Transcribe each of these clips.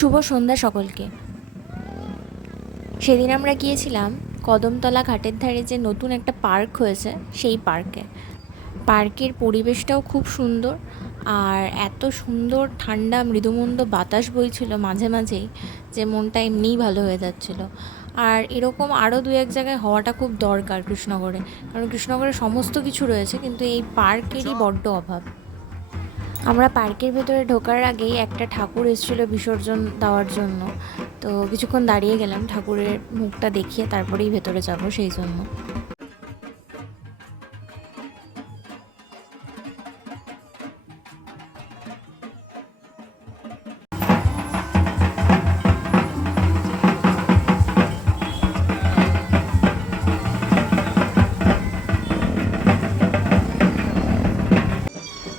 শুভ সন্ধ্যা সকলকে। সেদিন আমরা গিয়েছিলাম কদমতলা ঘাটের ধারে যে নতুন একটা পার্ক হয়েছে সেই পার্কে। পার্কের পরিবেশটাও খুব সুন্দর, আর এত সুন্দর ঠান্ডা মৃদুমন্দ বাতাস বইছিল মাঝে মাঝেই যে মনটা এমনিই ভালো হয়ে যাচ্ছিল। আর এরকম আরও দু এক জায়গায় হওয়াটা খুব দরকার কৃষ্ণনগরে, কারণ কৃষ্ণনগরে সমস্ত কিছু রয়েছে কিন্তু এই পার্কেরই বড্ড অভাব। আমরা পার্কের ভেতরে ঢোকার আগেই একটা ঠাকুর এসেছিলো বিসর্জন দেওয়ার জন্য, তো কিছুক্ষণ দাঁড়িয়ে গেলাম ঠাকুরের মুখটা দেখিয়ে তারপরেই ভেতরে যাব সেই জন্য।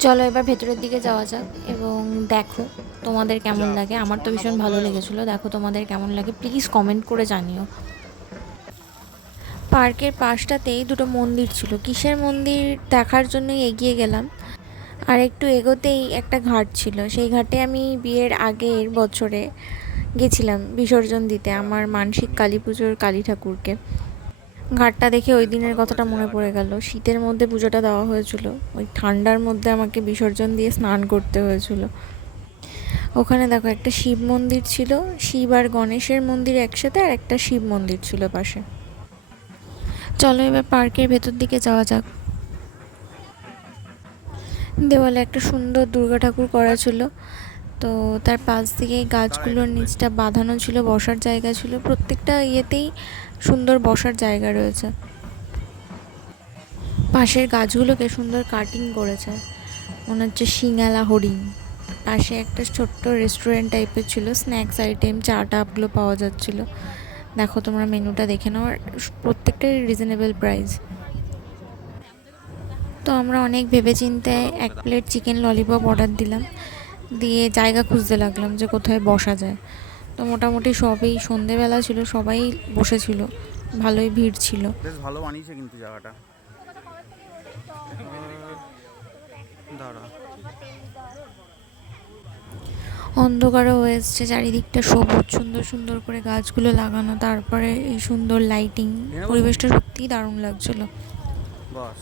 চলো এবার ভেতরের দিকে যাওয়া যাক এবং দেখো তোমাদের কেমন লাগে। আমার তো ভীষণ ভালো লেগেছিলো, দেখো তোমাদের কেমন লাগে প্লিজ কমেন্ট করে জানিও। পার্কের পাশটাতেই দুটো মন্দির ছিল, কিসের মন্দির দেখার জন্যই এগিয়ে গেলাম। আর একটু এগোতেই একটা ঘাট ছিল, সেই ঘাটে আমি বিয়ের আগের বছরে গেছিলাম বিসর্জন দিতে আমার মানসিক কালী পুজোর কালী ঠাকুরকে। ঘাটটা দেখে ওই দিনের কথাটা মনে পড়ে গেল। শীতের মধ্যে পুজোটা দেওয়া হয়েছিল, ওই ঠান্ডার মধ্যে আমাকে বিসর্জন দিয়ে স্নান করতে হয়েছিল। ওখানে দেখো একটা শিব মন্দির ছিল, শিব আর গণেশের মন্দির একসাথে, আর একটা শিব মন্দির ছিল পাশে। চলো এবার পার্কের ভেতর দিকে যাওয়া যাক। দেওয়ালে একটা সুন্দর দুর্গা ঠাকুর করা ছিল, তো তার পাশ থেকে গাছগুলোর নিচটা বাঁধানো ছিল, বসার জায়গা ছিল, প্রত্যেকটা ইয়েতেই সুন্দর বসার জায়গা রয়েছে। পাশের গাছগুলোকে সুন্দর কাটিং করেছে, মনে হচ্ছে সিঙ্গালা হরিণ। পাশে একটা ছোট্ট রেস্টুরেন্ট টাইপের ছিল, স্ন্যাক্স আইটেম চা টাপগুলো পাওয়া যাচ্ছিল। দেখো তোমরা মেনুটা দেখে নাও, আর প্রত্যেকটাই রিজনেবল প্রাইস। তো আমরা অনেক ভেবেচিন্তে এক প্লেট চিকেন ললিপপ অর্ডার দিলাম, দিয়ে জায়গা খুঁজতে লাগলাম যে কোথায় বসা যায়। তো মোটামুটি সবই সন্ধেবেলা ছিল, সবাই বসেছিল, ভালোই ভিড় ছিল। বেশ ভালো বানিয়েছে কিন্তু জায়গাটা। দাঁড়া, অন্ধকারও হয়ে এসছে, চারিদিকটা সবুজ, সুন্দর সুন্দর করে গাছগুলো লাগানো, তারপরে এই সুন্দর লাইটিং, পরিবেশটা সত্যিই দারুণ লাগছিল। বাস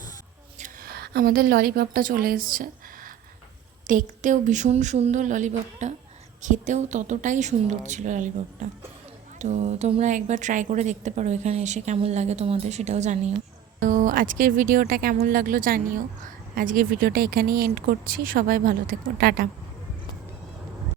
আমাদের ললিপপটা চলে এসছে, দেখতেও ভীষণ সুন্দর ললিপপটা, খেতেও ততটাই সুন্দর ছিল ললিপপটা। তো তোমরা একবার ট্রাই করে দেখতে পারো এখানে এসে, কেমন লাগে তোমাদের সেটাও জানিও। তো আজকের ভিডিওটা কেমন লাগলো জানিও। আজকের ভিডিওটা এখানেই এন্ড করছি, সবাই ভালো থেকো, টাটা।